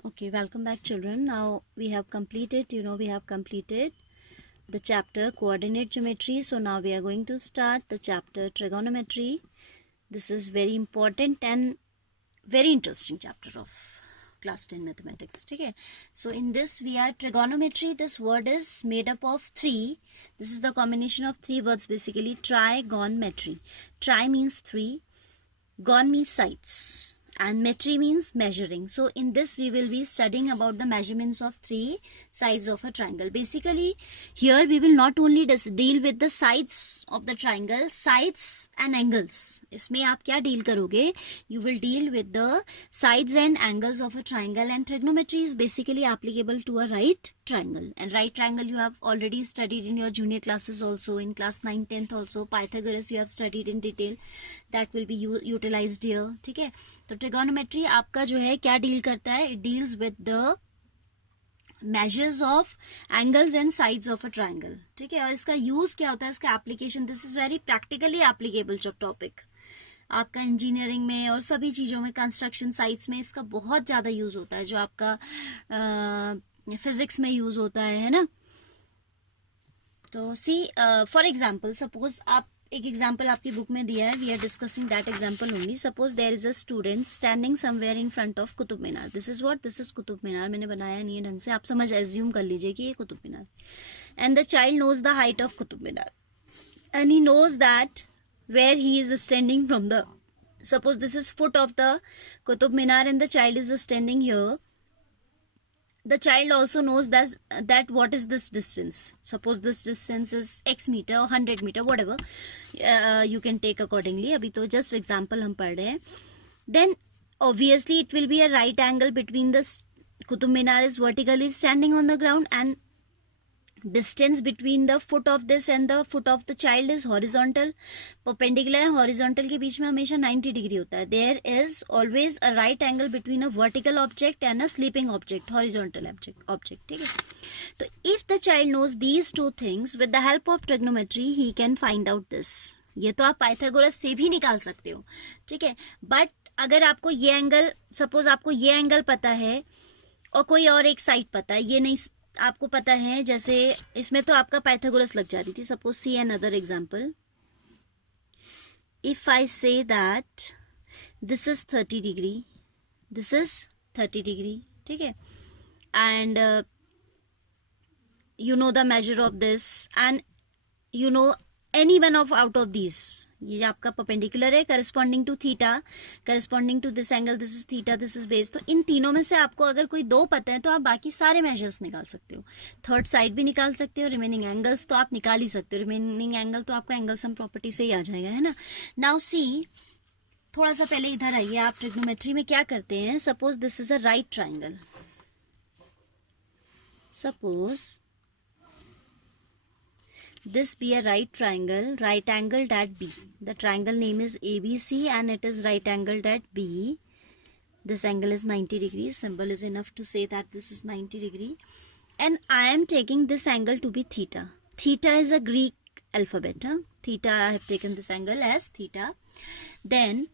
Okay, welcome back children. Now we have completed the chapter coordinate geometry. So now we are going to start the chapter trigonometry. This is very important and very interesting chapter of class 10 mathematics. Okay, so in this we are trigonometry. This word is made up of three. This is the combination of three words basically. Trigonometry. Tri means three, gon means sides, and metry means measuring. So in this we will be studying about the measurements of three sides of a triangle. Basically here we will not only deal with the sides of the triangle, sides and angles. इसमें आप क्या deal करोगे? You will deal with the sides and angles of a triangle, and trigonometry is basically applicable to a right triangle. And right triangle you have already studied in your junior classes also, in class 9, 10th also. Pythagoras you have studied in detail. That will be utilized here. ठीक है, तो trigonometry आपका जो है क्या deal करता है? It deals with the measures of angles and sides of a triangle. ठीक है, और इसका यूज क्या होता है, इसका application, this is very practically applicable topic. आपका इंजीनियरिंग में और सभी चीज़ों में, कंस्ट्रक्शन साइट्स में इसका बहुत ज़्यादा यूज होता है, जो आपका फिजिक्स में यूज होता है ना. तो सी फॉर एग्जाम्पल, सपोज आप एक एग्जाम्पल आपकी बुक में दिया है, we are discussing that example only. Suppose there is a student standing somewhere in front of Qutub Minar. This is what, this is Qutub Minar. मैंने बनाया नहीं है ढंग से, आप समझ एज्यूम कर लीजिए कि ये Qutub Minar. And the child knows the height of Qutub Minar, and he knows that where he is standing from the, suppose this is foot of the Qutub Minar and the child is standing here. The child also knows that what is this distance. Suppose this distance is x meter or 100 meter, whatever you can take accordingly. अभी तो just example हम पढ़ रहे हैं. Then obviously it will be a right angle between the Qutub Minar is vertically standing on the ground, and distance between the foot of this and the foot of the child is horizontal. Perpendicular and horizontal के बीच में हमेशा 90 degree होता है. There is always a right angle between a vertical object and a sleeping object, horizontal object. ठीक है, तो if the child knows these two things, with the help of trigonometry he can find out this. ये तो आप Pythagoras से भी निकाल सकते हो. ठीक है, बट अगर आपको ये एंगल, सपोज आपको ये एंगल पता है और कोई और एक साइड पता है, ये नहीं आपको पता है, जैसे इसमें तो आपका पाइथागोरस लग जाती थी. Suppose see another example, if I say that this is 30 degree, this is 30 degree. ठीक है, and you know the measure of this, and you know any one of out of these. ये आपका perpendicular है, corresponding to theta, corresponding to this angle, this is theta, this is base. तो इन तीनों में से आपको अगर कोई दो पता है तो आप बाकी सारे मेजर्स निकाल सकते हो. थर्ड साइड भी निकाल सकते हो, रिमेनिंग एंगल्स तो आप निकाल ही सकते हो. रिमेनिंग एंगल तो आपका एंगल सम प्रॉपर्टी से ही आ जाएगा, है ना. नाउ सी, थोड़ा सा पहले इधर आइए. आप ट्रिग्नोमेट्री में क्या करते हैं? Suppose this is a right triangle. Suppose this be a right triangle, right angled at B. The triangle name is ABC and it is right angled at B. This angle is 90 degrees. Symbol is enough to say that this is 90 degree. And I am taking this angle to be theta. Theta is a Greek alphabet. Theta, I have taken this angle as theta. Then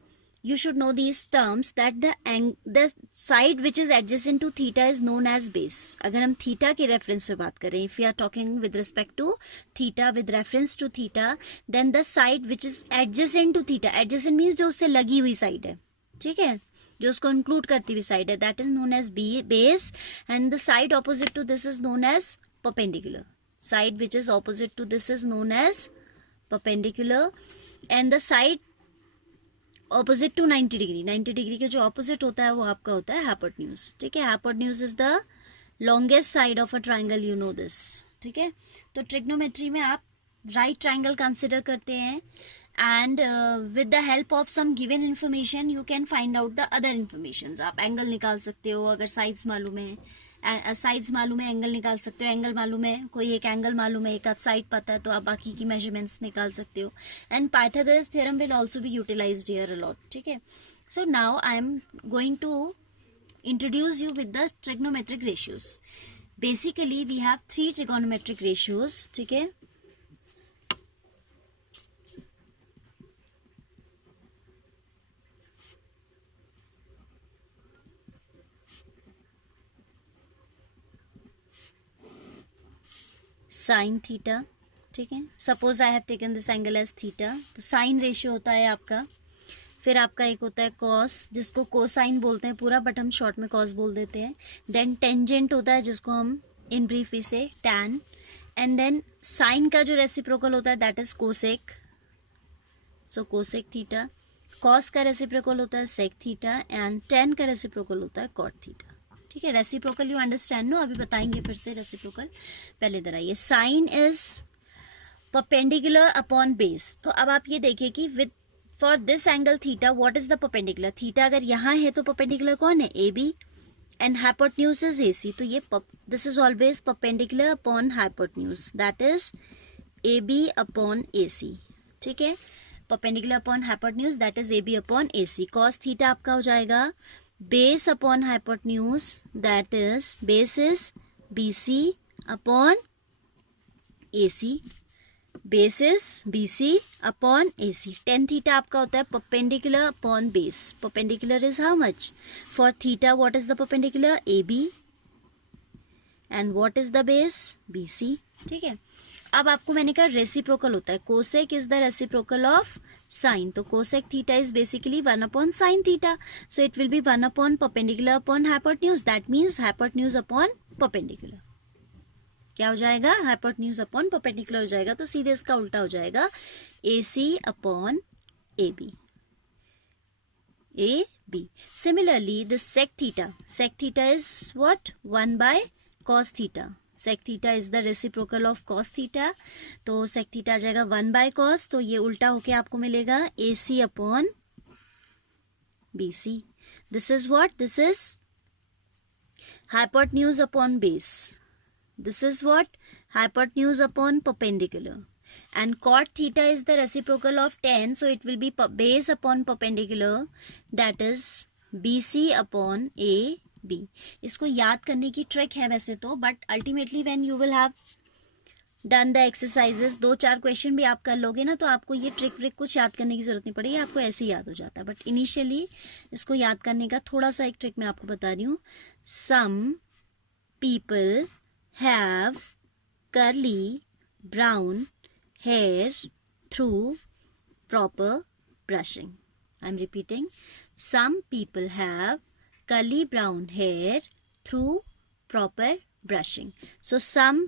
you should know these terms, that the side which is adjacent to theta is known as base. अगर हम theta के reference पे बात करें, if we are talking with respect to theta, with reference to theta, then the side which is adjacent to theta, adjacent means जो उससे लगी हुई side है, ठीक है, जो उसको include करती हुई side है, that is known as base. And the side opposite to this is known as perpendicular. Side which is opposite to this is known as perpendicular. And the side opposite to 90 degree, 90 degree के जो opposite होता है वो आपका होता है hypotenuse. ठीक है, hypotenuse is the longest side of a triangle, you know this. ठीक है, तो ट्रिग्नोमेट्री में आप राइट ट्राइंगल कंसिडर करते हैं, and with the help of some given information you can find out the other information. आप एंगल निकाल सकते हो, अगर साइड्स मालूम है, साइड्स मालूम है, एंगल निकाल सकते हो. एंगल मालूम है, कोई एक एंगल मालूम है, एक आध साइड पता है, तो आप बाकी की मेजरमेंट्स निकाल सकते हो. And Pythagoras theorem will also be utilized here a lot. ठीक है, so now I am going to introduce you with the trigonometric ratios. Basically we have 3 trigonometric ratios. ठीक है, साइन थीटा, ठीक है. Suppose I have taken this angle as theta, तो sine ratio होता है आपका. फिर आपका एक होता है कॉस, जिसको कोसाइन बोलते हैं पूरा, बट हम शॉर्ट में कॉस बोल देते हैं. देन टेंजेंट होता है, जिसको हम इन ब्रीफ इसे टैन. एंड देन साइन का जो रेसिप्रोकल होता है that is cosec, so cosec theta. Cos का रेसिप्रोकल होता है सेक थीटा. एंड टेन का रेसिप्रोकल होता है कॉट थीटा. ठीक है, रेसिप्रोकल यू अंडरस्टैंड नो. अभी बताएंगे फिर से रेसिप्रोकल. पहले इधर आइए. Sine is perpendicular upon base. तो अब आप ये देखिए कि with for this angle theta what is the perpendicular. Theta अगर यहाँ है तो परपेंडिकुलर कौन है, A B. And hypotenuse is A C. तो ये this is always perpendicular upon hypotenuse, that is A B upon A C. ठीक है, perpendicular upon hypotenuse that is A B upon A C. Cos theta आपका हो जाएगा base upon hypotenuse, that is base is B C upon A C. Base is B C upon A C. Tan theta आपका होता है perpendicular upon base. Perpendicular is how much for theta, what is the perpendicular, A B. And what is the base, B C. ठीक है, अब आपको मैंने कहा reciprocal होता है. Cosec is the reciprocal of sine. तो cosec theta is basically 1 upon sine theta. So it will be 1 upon perpendicular upon hypotenuse, that means hypotenuse upon perpendicular. क्या हो जाएगा, हाइपोटेन्यूज अपॉन परपेंडिकुलर हो जाएगा. तो सीधे इसका उल्टा हो जाएगा, A C upon A B. A B. Similarly this sec theta. Sec theta is what, 1 by cos theta. Sec theta is the reciprocal of cos theta. तो सेक थीटा आ जाएगा 1 बाय कॉस. तो ये उल्टा होके आपको मिलेगा A C upon B C. This is what, this is hypotenuse upon base. This is what, hypotenuse upon perpendicular. And cot theta is the reciprocal of tan, so it will be base upon perpendicular, that is BC upon AB. इसको याद करने की trick है वैसे तो, but ultimately when you will have done the exercises, 2-4 question भी आप कर लोगे ना, तो आपको ये ट्रिक कुछ याद करने की जरूरत नहीं पड़ेगी, आपको ऐसे ही याद हो जाता है. बट इनिशियली इसको याद करने का थोड़ा सा एक ट्रिक मैं आपको बता रही हूँ. Some people have curly brown hair through proper brushing. I'm repeating. Some people have curly brown hair through proper brushing. So some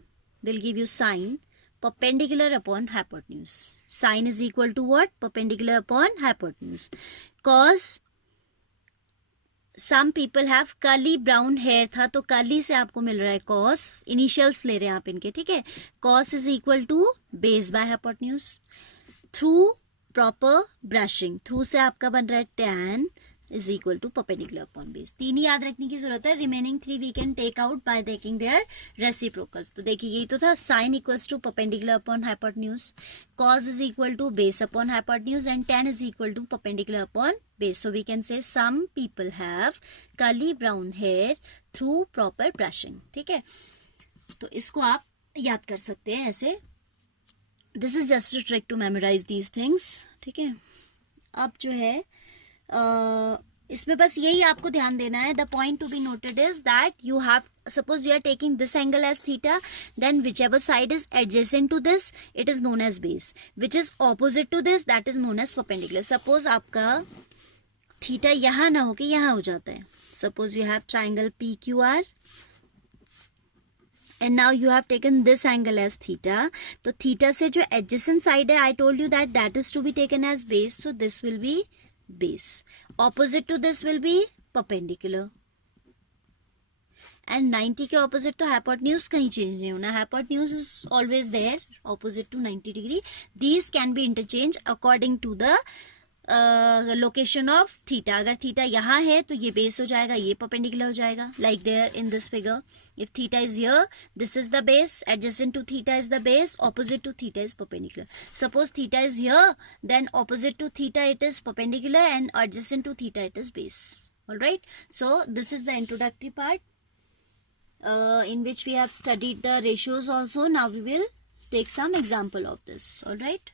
will give you sine perpendicular upon hypotenuse. Sine is equal to what? Perpendicular upon hypotenuse. Cos some people have curly brown hair था, तो curly से आपको मिल रहा है cos. Initials ले रहे हैं आप इनके, ठीक है. Cos is equal to base by hypotenuse. Through proper brushing, through से आपका बन रहा है tan is equal to perpendicular upon base. 3 ही याद रखने की जरूरत है. Remaining 3 we can take out by taking their reciprocals. तो देखिए यही तो था. Sine equals to perpendicular upon hypotenuse, cos is equal to base upon hypotenuse, and tan is equal to perpendicular upon base. So we can say some people have curly brown hair through proper brushing. ठीक है, तो इसको आप याद कर सकते हैं ऐसे. This is just a trick to memorize these things. ठीक है, अब जो है इसमें बस यही आपको ध्यान देना है. The point to be noted is that you have, suppose you are taking this angle as theta, then whichever side is adjacent to this, it is known as base. Which is opposite to this, that is known as perpendicular. Suppose आपका theta यहां ना होके यहां हो जाता है. Suppose you have triangle P Q R and now you have taken this angle as theta. तो theta से जो एडजेसेंट साइड है, I told you that is to be taken as base. So this will be base. Opposite to this will be perpendicular. And 90 के ऑपोजिट तो hypotenuse कहीं change नहीं होना. Hypotenuse is always there opposite to 90 degree. These can be interchange according to the location of theta. अगर theta यहाँ है तो ये बेस हो जाएगा, ये परपेंडिकुलर हो जाएगा. Like there in this figure, if theta is here, this is the base, adjacent to theta is the base, opposite to theta is perpendicular. Suppose theta is here, then opposite to theta it is perpendicular, and adjacent to theta it is base. Alright, so this is the introductory part in which we have studied the ratios also. Now we will take some example of this. Alright.